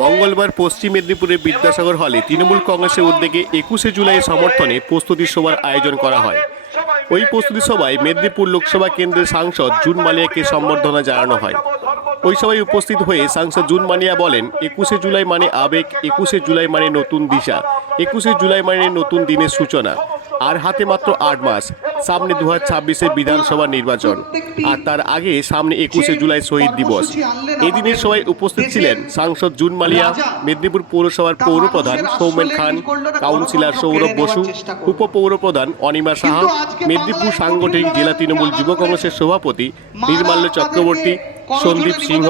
মঙ্গলবার পশ্চিম মেদিনীপুরের বিদ্যাসাগর হলে তৃণমূল কংগ্রেসের উদ্যোগে 21শে জুলাই সমর্থনে প্রস্তুতি সভার আয়োজন করা হয়। ওই প্রস্তুতি সভায় মেদিনীপুর লোকসভা কেন্দ্রের সাংসদ জুন মালিয়াকে সম্বর্ধনা জানানো হয়। ওই সভায় উপস্থিত হয়ে সাংসদ জুন মালিয়া বলেন, 21শে জুলাই মানে আবেগ, 21শে জুলাই মানে নতুন দিশা, 21শে জুলাই মানে নতুন দিনের সূচনা। আর হাতে মাত্র 8 মাস, সামনে 2026-এর বিধানসভা নির্বাচন, আর তার আগে সামনে 21শে জুলাই শহীদ দিবস। এই দিনের সভায় উপস্থিত ছিলেন সাংসদ জুন মালিয়া, মেদিনীপুর পৌরসভার পৌরপ্রধান সৌমেন খান, কাউন্সিলর সৌরভ বসু, উপপৌরপ্রধান অনিমা সাহা, মেদিনীপুর সাংগঠনিক জেলা তৃণমূল যুব কংগ্রেসের সভাপতি নির্মাল্য চক্রবর্তী, সন্দীপ সিংহ,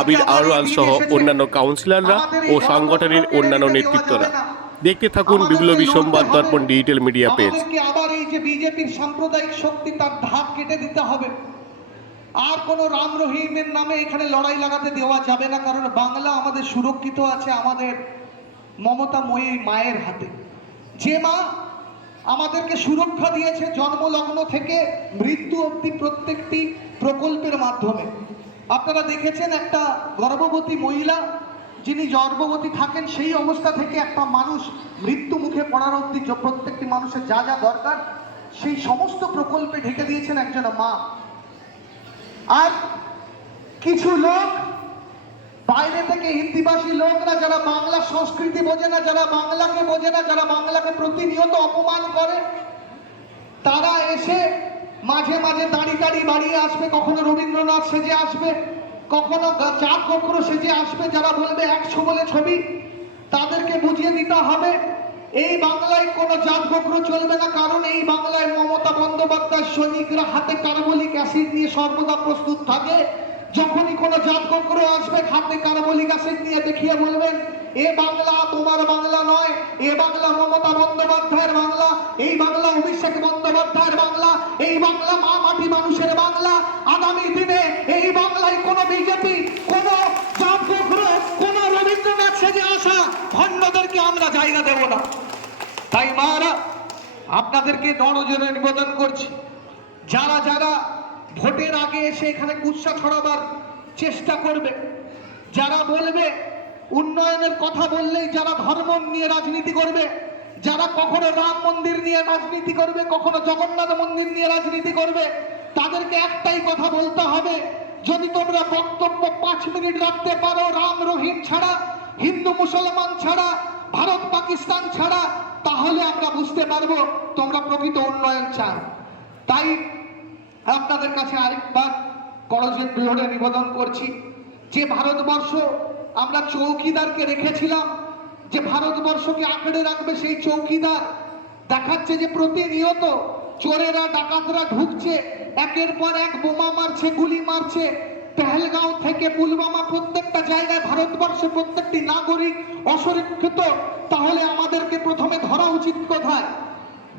আবির আরওয়াল সহ অন্যান্য কাউন্সিলররা ও সংগঠনের অন্যান্য নেতৃত্বরা। দেখতে থাকুন বিপ্লবী সংবাদ দর্পণ ডিজিটাল মিডিয়া পেজ। আবার এই যে বিজেপির সাম্প্রদায়িক শক্তি, তার ধাপ কেটে দিতে হবে। আর কোনো রাম রহিমের নামে এখানে লড়াই লাগাতে দেওয়া যাবে না, কারণ বাংলা আমাদের সুরক্ষিত আছে আমাদের মমতাময়ী মায়ের হাতে। যে মা আমাদেরকে সুরক্ষা দিয়েছে জন্মলগ্ন থেকে মৃত্যু অবধি প্রত্যেকটি প্রকল্পের মাধ্যমে। আপনারা দেখেছেন একটা গর্ভবতী মহিলা যিনি গর্ভবতী থাকেন, সেই অবস্থা থেকে একটা মানুষ মৃত্যু মুখে পড়ার অবধি প্রত্যেকটি মানুষের যা যা দরকার সেই সমস্ত প্রকল্পে ঢেকে দিয়েছেন একজন মা। আর কিছু লোক বাইরে থেকে হিন্দিভাষী লোকরা, যারা বাংলা সংস্কৃতি বোঝে না, যারা বাংলাকে বোঝে না, যারা বাংলাকে প্রতিনিয়ত অপমান করে, তারা এসে মাঝে মাঝে দাঁড়িয়ে বাড়িয়ে আসবে, কখনো রবীন্দ্রনাথ সেজে আসবে, কখনো চাঁদ কখনো সেজে আসবে, যারা বলবে 100 বলে ছবি। তাদেরকে বুঝিয়ে দিতে হবে এই বাংলায় কোনো জাত গোত্র চলবে না, কারণ এই বাংলায় মমতা বন্দ্যোপাধ্যায় সৈনিকরা হাতে কার্বলিক অ্যাসিড নিয়ে সর্বদা প্রস্তুত থাকে। যখনই কোনো জাত গোত্র আসবে হাতে কার্বলিক অ্যাসিড নিয়ে দেখিয়ে বলবেন, এ বাংলা তোমার বাংলা নয়, এ বাংলা মমতা বন্দ্যোপাধ্যায়ের বাংলা, এই বাংলা অভিষেক বন্দ্যোপাধ্যায়ের বাংলা, এই বাংলা মা মাটি মানুষের বাংলা। আগামী দিনে এই বাংলায় কোনো বিজেপি, কোনো জাত গোত্র, কোনো রবীন্দ্রনাথ সেজে আসা ভণ্ডদেরকে আমরা জায়গা দেব না। তাই মারা, আপনাদেরকে নজরে নিবেদন করছি, যারা যারা ভোটের আগে এসে এখানে কুৎসা ছড়াবার চেষ্টা করবে, যারা বলবে উন্নয়নের কথা বললেই যারা ধর্ম নিয়ে রাজনীতি করবে, যারা কখনো রাম মন্দির নিয়ে রাজনীতি করবে, কখনো জগন্নাথ মন্দির নিয়ে রাজনীতি করবে, তাদেরকে একটাই কথা বলতে হবে, যদি তোমরা বক্তব্য 5 মিনিট রাখতে পারো রাম রহিম ছাড়া, হিন্দু মুসলমান ছাড়া, ভারত পাকিস্তান ছাড়া, তাহলে আমরা বুঝতে পারবো তোমরা প্রকৃত উন্নয়ন চাও। তাই আপনাদের কাছে আরেকবার করজোড়ে নিবেদন করছি, যে ভারতবর্ষ আমরা চৌকিদারকে রেখেছিলাম, যে ভারতবর্ষকে আঁকড়ে রাখবে, সেই চৌকিদার দেখাচ্ছে যে প্রতিনিয়ত চোরেরা ডাকাতরা ঢুকছে, একের পর এক বোমা মারছে, গুলি মারছে। পেহেলগাঁও থেকে পুলওয়ামা, প্রত্যেকটা জায়গায় ভারতবর্ষের প্রত্যেকটি নাগরিক অসুরক্ষিত। তাহলে আমাদেরকে প্রথমে ধরা উচিত কোথায়?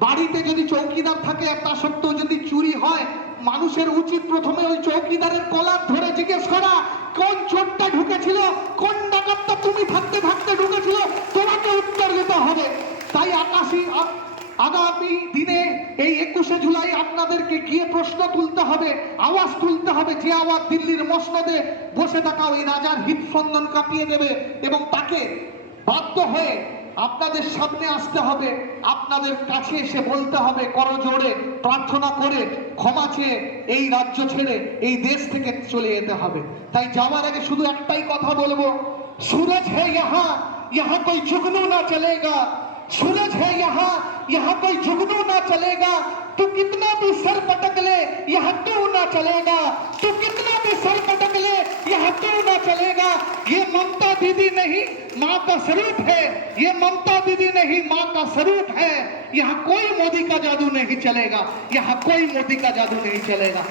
বাড়িতে যদি চৌকিদার থাকে, তা সত্ত্বেও যদি চুরি হয়, মানুষের উচিত প্রথমে ওই চৌকিদারের কলার ধরে জিজ্ঞেস করা, কোন চোরটা ঢুকেছিল, কোন ডাকাতটা তুমি থাকতে থাকতে ঢুকেছিল, তোমাকে উত্তর দিতে হবে। তাই আগামী দিনে এই 21শে জুলাই আপনাদেরকে গিয়ে প্রশ্ন তুলতে হবে, আওয়াজ তুলতে হবে, যে আওয়াজ দিল্লির মসনদে বসে থাকা ওই রাজার হৃদস্পন্দন কাঁপিয়ে দেবে, এবং তাকে বাধ্য হয়ে আপনাদের সামনে আসতে হবে, আপনাদের কাছে এসে বলতে হবে, করজোড়ে প্রার্থনা করে ক্ষমা চেয়ে এই রাজ্য ছেড়ে এই দেশ থেকে চলে যেতে হবে। তাই যাওয়ার আগে শুধু একটাই কথা বলবো, सूरज है यहाँ, यहाँ कोई जुगनू ना चलेगा, सूरज है यहाँ, यहाँ कोई जुगनू ना चलेगा। तू कितना भी सर पटक ले, यहाँ तू ना चलेगा, तू कितना भी सर पटक ले, यहाँ तू ना चलेगा। ये ममता दीदी नहीं माँ का स्वरूप है, ये ममता दीदी नहीं माँ का स्वरूप है। यहाँ कोई मोदी का जादू नहीं चलेगा, यहाँ कोई मोदी का जादू नहीं चलेगा।